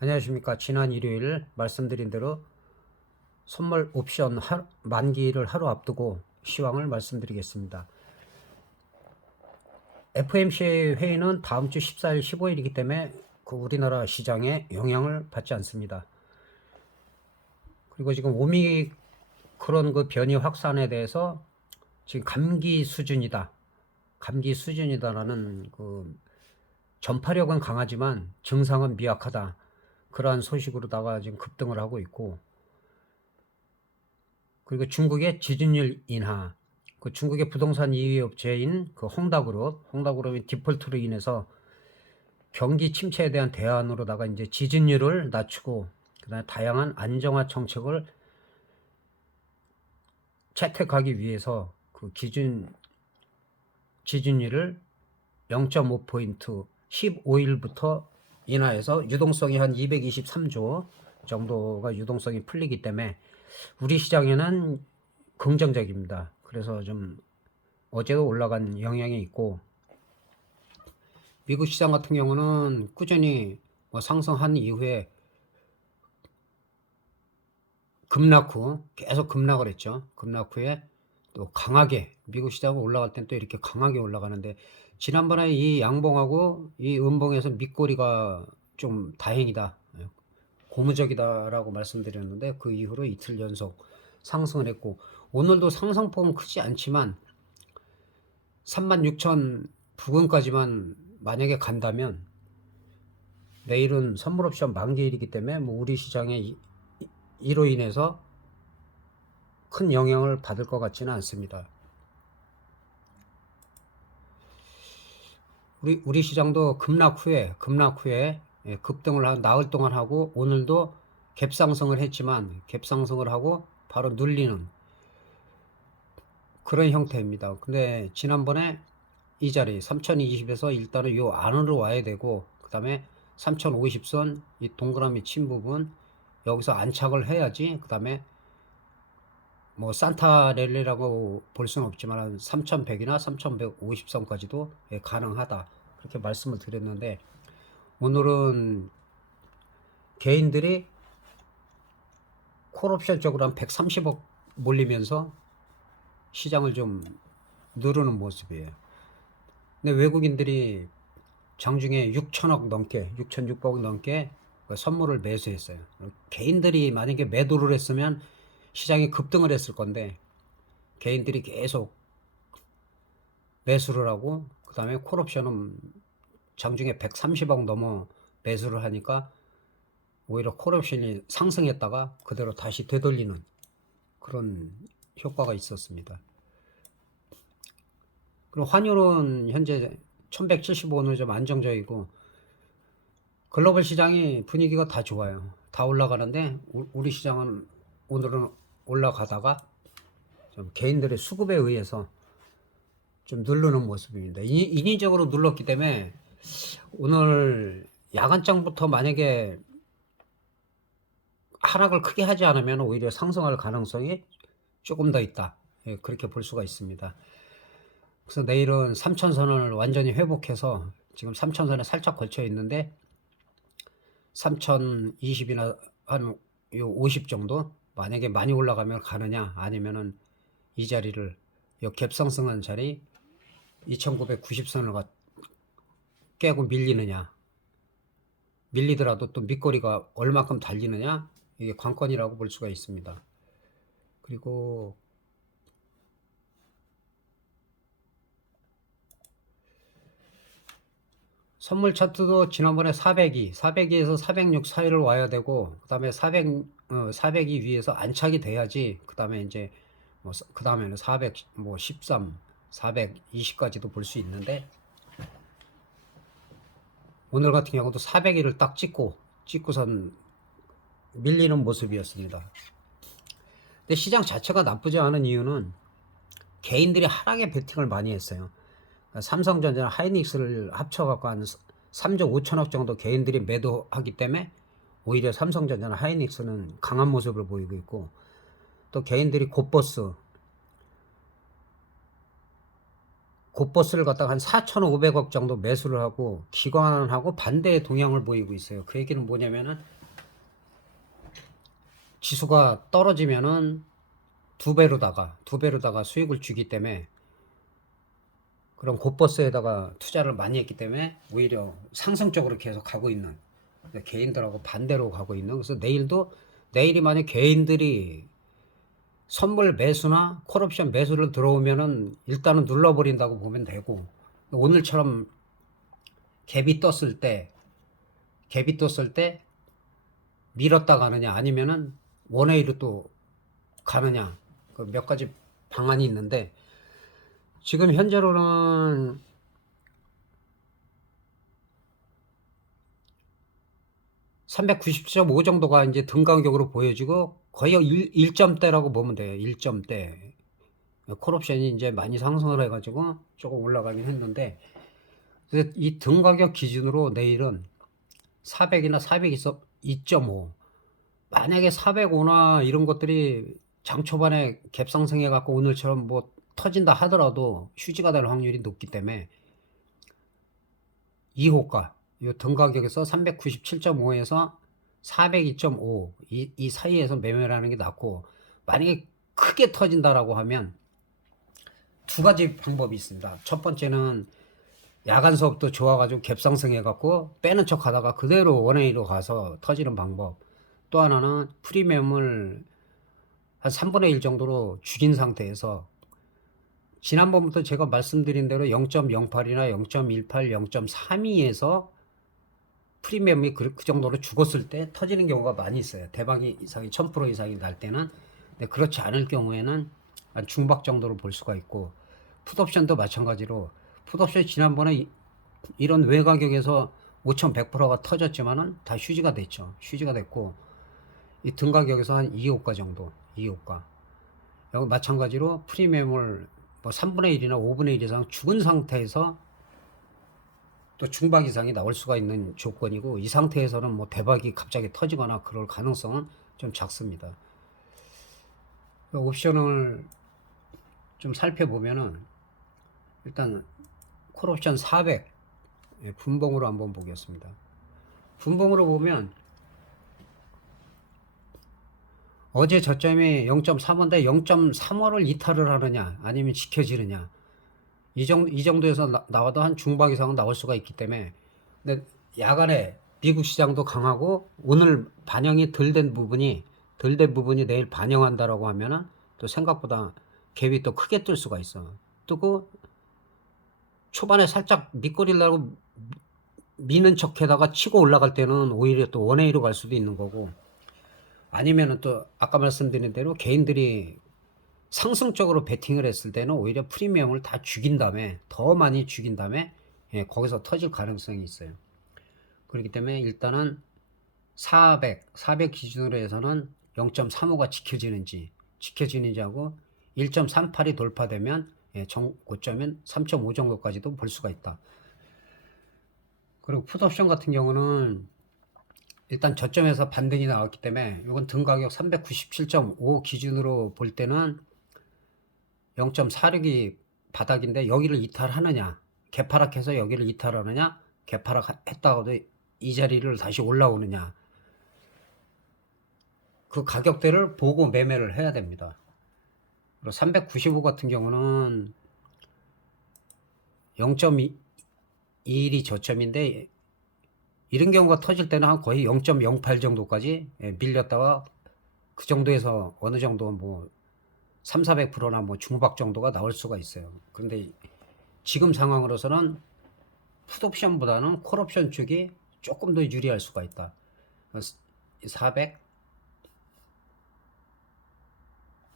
안녕하십니까. 지난 일요일 말씀드린 대로 선물 옵션 만기를 하루 앞두고 시황을 말씀드리겠습니다. FOMC 회의는 다음 주 14일, 15일이기 때문에 그 우리나라 시장에 영향을 받지 않습니다. 그리고 지금 오미크론 그 변이 확산에 대해서 지금 감기 수준이다라는 그 전파력은 강하지만 증상은 미약하다. 그러한 소식으로다가 지금 급등을 하고 있고, 그리고 중국의 지준율 인하, 그 중국의 부동산 2위 업체인 그 홍다그룹의 디폴트로 인해서 경기 침체에 대한 대안으로다가 이제 지준율을 낮추고, 그다음에 다양한 안정화 정책을 채택하기 위해서 그 지준율을 0.5포인트 15일부터 인하해서 유동성이 한 223조 정도가 유동성이 풀리기 때문에 우리 시장에는 긍정적입니다. 그래서 좀 어제도 올라간 영향이 있고, 미국 시장 같은 경우는 꾸준히 상승한 이후에 급락 후 계속 급락을 했죠. 급락 후에 또 강하게 미국 시장은 올라갈 땐 또 이렇게 강하게 올라가는데, 지난번에 이 양봉하고 이 음봉에서 밑꼬리가 좀 다행이다, 고무적이다라고 말씀드렸는데, 그 이후로 이틀 연속 상승을 했고, 오늘도 상승폭은 크지 않지만 36,000 부근까지만 만약에 간다면 내일은 선물옵션 만기일이기 때문에 우리 시장에 이로 인해서 큰 영향을 받을 것 같지는 않습니다. 우리 시장도 급락 후에 급등을 한 나흘 동안 하고, 오늘도 갭상승을 했지만 갭상승을 하고 바로 눌리는 그런 형태입니다. 근데 지난번에 이 자리 3020에서 일단은 요 안으로 와야 되고, 그 다음에 3050선 이 동그라미 친 부분 여기서 안착을 해야지, 그 다음에 산타랠리라고 볼 수는 없지만 3100이나 3150선까지도 가능하다, 그렇게 말씀을 드렸는데, 오늘은 개인들이 콜옵션 쪽으로 한 130억 몰리면서 시장을 좀 누르는 모습이에요. 근데 외국인들이 장중에 6천억 넘게, 6,600억 넘게 선물을 매수했어요. 개인들이 만약에 매도를 했으면 시장이 급등을 했을 건데, 개인들이 계속 매수를 하고, 그 다음에 콜옵션은 장중에 130억 넘어 매수를 하니까 오히려 콜옵션이 상승했다가 그대로 다시 되돌리는 그런 효과가 있었습니다. 그리고 환율은 현재 1175원으로 좀 안정적이고, 글로벌 시장이 분위기가 다 좋아요. 다 올라가는데 우리 시장은 오늘은 올라가다가 좀 개인들의 수급에 의해서 좀 누르는 모습입니다. 인위적으로 눌렀기 때문에 오늘 야간장부터 만약에 하락을 크게 하지 않으면 오히려 상승할 가능성이 조금 더 있다, 그렇게 볼 수가 있습니다. 그래서 내일은 3천선을 완전히 회복해서, 지금 3천선에 살짝 걸쳐 있는데 3020이나 한 50 정도 만약에 많이 올라가면 가느냐, 아니면은 이 자리를 갭상승한 자리 2990선을 깨고 밀리느냐, 밀리더라도 또 밑거리가 얼마큼 달리느냐, 이게 관건이라고 볼 수가 있습니다. 그리고 선물 차트도 지난번에 402에서 406 사이를 와야 되고, 그 다음에 402 위에서 안착이 돼야지, 그 다음에 이제 그 다음에는 413, 420까지도 볼 수 있는데, 오늘 같은 경우도 401을 딱 찍고선 밀리는 모습이었습니다. 근데 시장 자체가 나쁘지 않은 이유는 개인들이 하락에 베팅을 많이 했어요. 그러니까 삼성전자나 하이닉스를 합쳐갖고 한 3조 5천억 정도 개인들이 매도하기 때문에 오히려 삼성전자나 하이닉스는 강한 모습을 보이고 있고, 또 개인들이 곧버스를 갖다가 한 4,500억 정도 매수를 하고 기관하고 반대의 동향을 보이고 있어요. 그 얘기는 뭐냐면은 지수가 떨어지면은 두 배로다가 수익을 주기 때문에 그런 곧버스에다가 투자를 많이 했기 때문에 오히려 상승적으로 계속 가고 있는 개인들하고 반대로 가고 있는. 그래서 내일이 만약 개인들이 선물 매수나 콜옵션 매수를 들어오면은 일단은 눌러버린다고 보면 되고, 오늘처럼 갭이 떴을 때 밀었다 가느냐 아니면은 원웨이로 또 가느냐, 그 몇 가지 방안이 있는데 지금 현재로는 390.5 정도가 이제 등가격으로 보여지고 거의 1점대라고 보면 돼요. 1점대. 콜옵션이 이제 많이 상승을 해가지고 조금 올라가긴 했는데, 그래서 이 등가격 기준으로 내일은 400이나 402.5, 만약에 405나 이런 것들이 장 초반에 갭상승해 갖고 오늘처럼 뭐 터진다 하더라도 휴지가 될 확률이 높기 때문에 2호가 이 등가격에서 397.5에서 402.5 이 사이에서 매매를 하는 게 낫고, 만약에 크게 터진다라고 하면 두 가지 방법이 있습니다. 첫 번째는 야간 수업도 좋아가지고 갭상승 해갖고 빼는 척 하다가 그대로 원웨이로 가서 터지는 방법. 또 하나는 프리미엄을 한 3분의 1 정도로 죽인 상태에서, 지난번부터 제가 말씀드린 대로 0.08이나 0.18, 0.32에서 프리미엄이 그 정도로 죽었을 때 터지는 경우가 많이 있어요. 대박이 이상이 1000% 이상이 날 때는. 근데 그렇지 않을 경우에는 한 중박 정도로 볼 수가 있고, 풋옵션도 마찬가지로 풋옵션 지난번에 이런 외가격에서 5100%가 터졌지만은 다 휴지가 됐죠. 휴지가 됐고, 이 등가격에서 한 2호가 정도, 2호가. 여기 마찬가지로 프리미엄을 뭐 3분의 1이나 5분의 1 이상 죽은 상태에서 또 중박 이상이 나올 수가 있는 조건이고, 이 상태에서는 뭐 대박이 갑자기 터지거나 그럴 가능성은 좀 작습니다. 옵션을 좀 살펴보면은 일단 콜옵션 400 분봉으로 한번 보겠습니다. 분봉으로 보면 어제 저점이 0.35인데 0.35를 이탈을 하느냐 아니면 지켜지느냐, 이 정도에서 나와도 한 중박 이상은 나올 수가 있기 때문에. 근데 야간에 미국 시장도 강하고 오늘 반영이 덜 된 부분이 내일 반영한다라고 하면은 또 생각보다 갭이 또 크게 뜰 수가 있어. 뜨고 초반에 살짝 밑거리를 내고 미는 척에다가 치고 올라갈 때는 오히려 또 원웨이로 갈 수도 있는 거고, 아니면은 또 아까 말씀드린 대로 개인들이 상승적으로 베팅을 했을 때는 오히려 프리미엄을 다 죽인 다음에, 더 많이 죽인 다음에 거기서 터질 가능성이 있어요. 그렇기 때문에 일단은 400 기준으로 해서는 0.35가 지켜지는지 하고, 1.38이 돌파되면 고점은 3.5 정도까지도 볼 수가 있다. 그리고 풋옵션 같은 경우는 일단 저점에서 반등이 나왔기 때문에 이건 등가격 397.5 기준으로 볼 때는 0.46이 바닥인데 여기를 이탈하느냐, 개파락해서 여기를 이탈하느냐, 개파락했다가도 이 자리를 다시 올라오느냐, 그 가격대를 보고 매매를 해야 됩니다. 그리고 395 같은 경우는 0.21이 저점인데 이런 경우가 터질 때는 한 거의 0.08 정도까지 밀렸다가 그 정도에서 어느 정도 뭐 3,400%나 뭐 중박 정도가 나올 수가 있어요. 그런데 지금 상황으로서는 풋옵션보다는 콜옵션 쪽이 조금 더 유리할 수가 있다.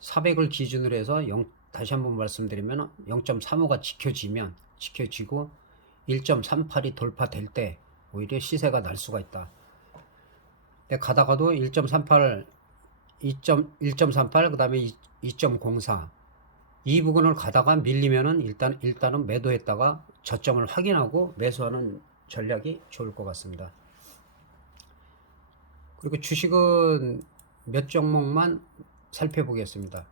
400을 기준으로 해서 다시 한번 말씀드리면 0.35가 지켜지고 1.38이 돌파될 때 오히려 시세가 날 수가 있다. 근데 가다가도 1.38, 1.38, 그 다음에 2.04 이 부분을 가다가 밀리면은 일단은 매도했다가 저점을 확인하고 매수하는 전략이 좋을 것 같습니다. 그리고 주식은 몇 종목만 살펴보겠습니다.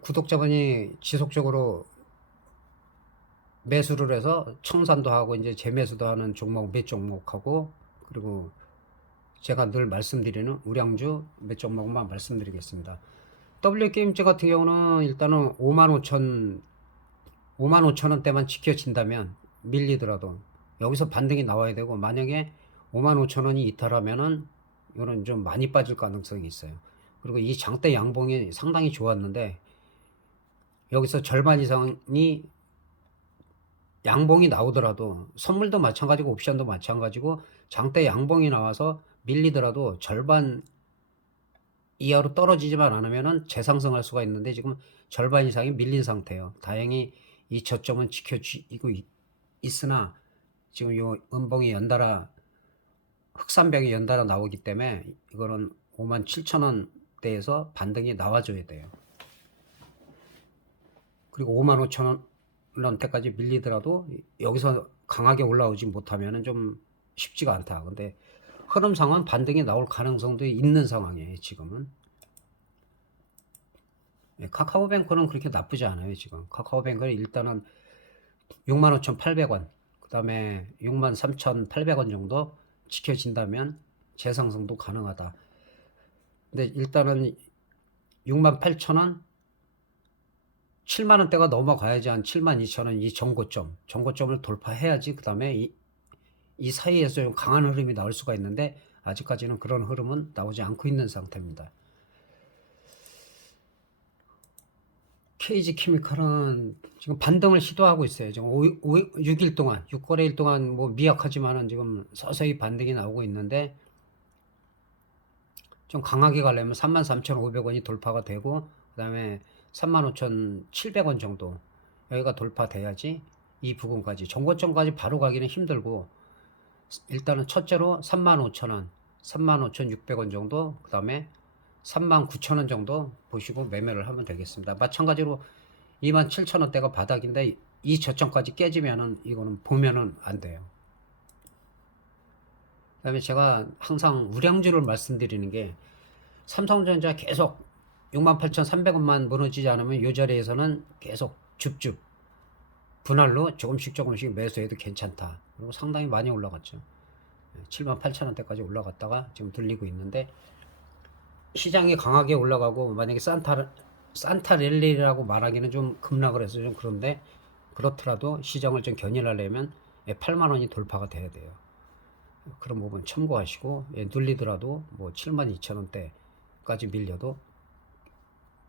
구독자분이 지속적으로 매수를 해서 청산도 하고 이제 재매수도 하는 종목 몇 종목하고, 그리고 제가 늘 말씀드리는 우량주 몇 종목만 말씀드리겠습니다. W게임즈 같은 경우는 일단은 55,000원대만 지켜진다면 밀리더라도 여기서 반등이 나와야 되고, 만약에 55,000원이 이탈하면은 이거는 좀 많이 빠질 가능성이 있어요. 그리고 이 장대 양봉이 상당히 좋았는데 여기서 절반 이상이 양봉이 나오더라도, 선물도 마찬가지고 옵션도 마찬가지고, 장대 양봉이 나와서 밀리더라도 절반 이하로 떨어지지만 않으면은 재상승할 수가 있는데 지금 절반 이상이 밀린 상태예요. 다행히 이 저점은 지켜지고 있으나 지금 이 음봉이 연달아, 흑산병이 연달아 나오기 때문에 이거는 57,000원대에서 반등이 나와줘야 돼요. 그리고 55,000원대까지 밀리더라도 여기서 강하게 올라오지 못하면 좀 쉽지가 않다. 근데 흐름상은 반등이 나올 가능성도 있는 상황이에요, 지금은. 카카오뱅크는 그렇게 나쁘지 않아요, 지금. 카카오뱅크는 일단은 65,800원, 그 다음에 63,800원 정도 지켜진다면 재상승도 가능하다. 근데 일단은 68,000원, 7만원대가 넘어가야지, 한 72,000원 이 정고점을 돌파해야지 그 다음에 이 사이에서 좀 강한 흐름이 나올 수가 있는데 아직까지는 그런 흐름은 나오지 않고 있는 상태입니다. KG케미칼은 지금 반등을 시도하고 있어요. 지금 6일 동안, 6거래일 동안 뭐 미약하지만은 지금 서서히 반등이 나오고 있는데, 좀 강하게 가려면 33,500원이 돌파가 되고, 그 다음에 35,700원 정도 여기가 돌파돼야지 이 부분까지, 정고점까지 바로 가기는 힘들고, 일단은 첫째로 35,000원, 35,600원 정도, 그 다음에 39,000원 정도 보시고 매매를 하면 되겠습니다. 마찬가지로 27,000원대가 바닥인데 이 저점까지 깨지면은 이거는 보면은 안 돼요. 그 다음에 제가 항상 우량주를 말씀드리는 게, 삼성전자 계속 68,300원만 무너지지 않으면 이 자리에서는 계속 줍줍 분할로 조금씩 매수해도 괜찮다. 그리고 상당히 많이 올라갔죠. 78,000원대까지 올라갔다가 지금 들리고 있는데, 시장이 강하게 올라가고 만약에 산타 랠리라고 말하기는 좀 급락을 해서 좀 그런데, 그렇더라도 시장을 좀 견인하려면 8만 원이 돌파가 돼야 돼요. 그런 부분 참고하시고, 눌리더라도 뭐 72,000원대까지 밀려도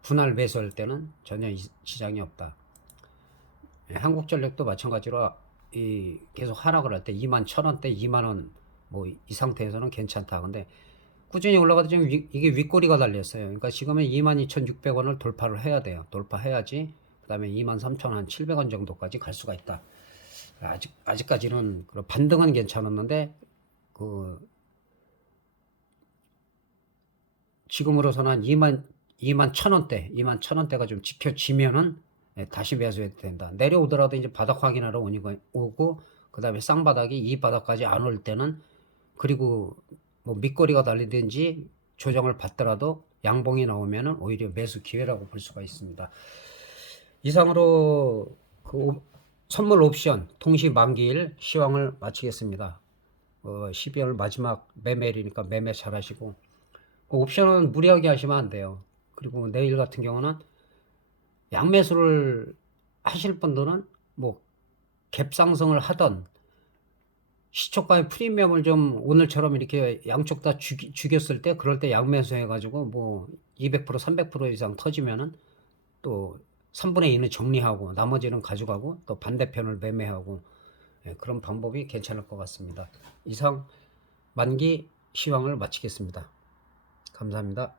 분할 매수할 때는 전혀 지장이 없다. 한국전력도 마찬가지로 계속 하락을 할 때 21,000원대, 2만원 뭐 이 상태에서는 괜찮다. 근데 꾸준히 올라가도 지금 이게 윗꼬리가 달렸어요. 그러니까 지금은 22,600원을 돌파를 해야 돼요. 돌파해야지 그 다음에 23,700원 정도까지 갈 수가 있다. 아직까지는 반등은 괜찮았는데, 지금으로서는 한 21,000원대가 좀 지켜지면은 다시 매수해도 된다. 내려오더라도 이제 바닥 확인하러 오고, 그 다음에 쌍바닥이 이 바닥까지 안 올 때는, 그리고 뭐 밑거리가 달리든지 조정을 받더라도 양봉이 나오면은 오히려 매수 기회라고 볼 수가 있습니다. 이상으로 선물 옵션 동시 만기일 시황을 마치겠습니다. 12월 마지막 매매일이니까 매매 잘 하시고, 옵션은 무리하게 하시면 안 돼요. 그리고 내일 같은 경우는 양매수를 하실 분들은 뭐 갭상승을 하던, 시초가의 프리미엄을 좀 오늘처럼 이렇게 양쪽 다 죽였을 때, 그럴 때 양매수 해가지고 뭐 200% 300% 이상 터지면은 또 3분의 2는 정리하고 나머지는 가져가고 또 반대편을 매매하고, 그런 방법이 괜찮을 것 같습니다. 이상 만기 시황을 마치겠습니다. 감사합니다.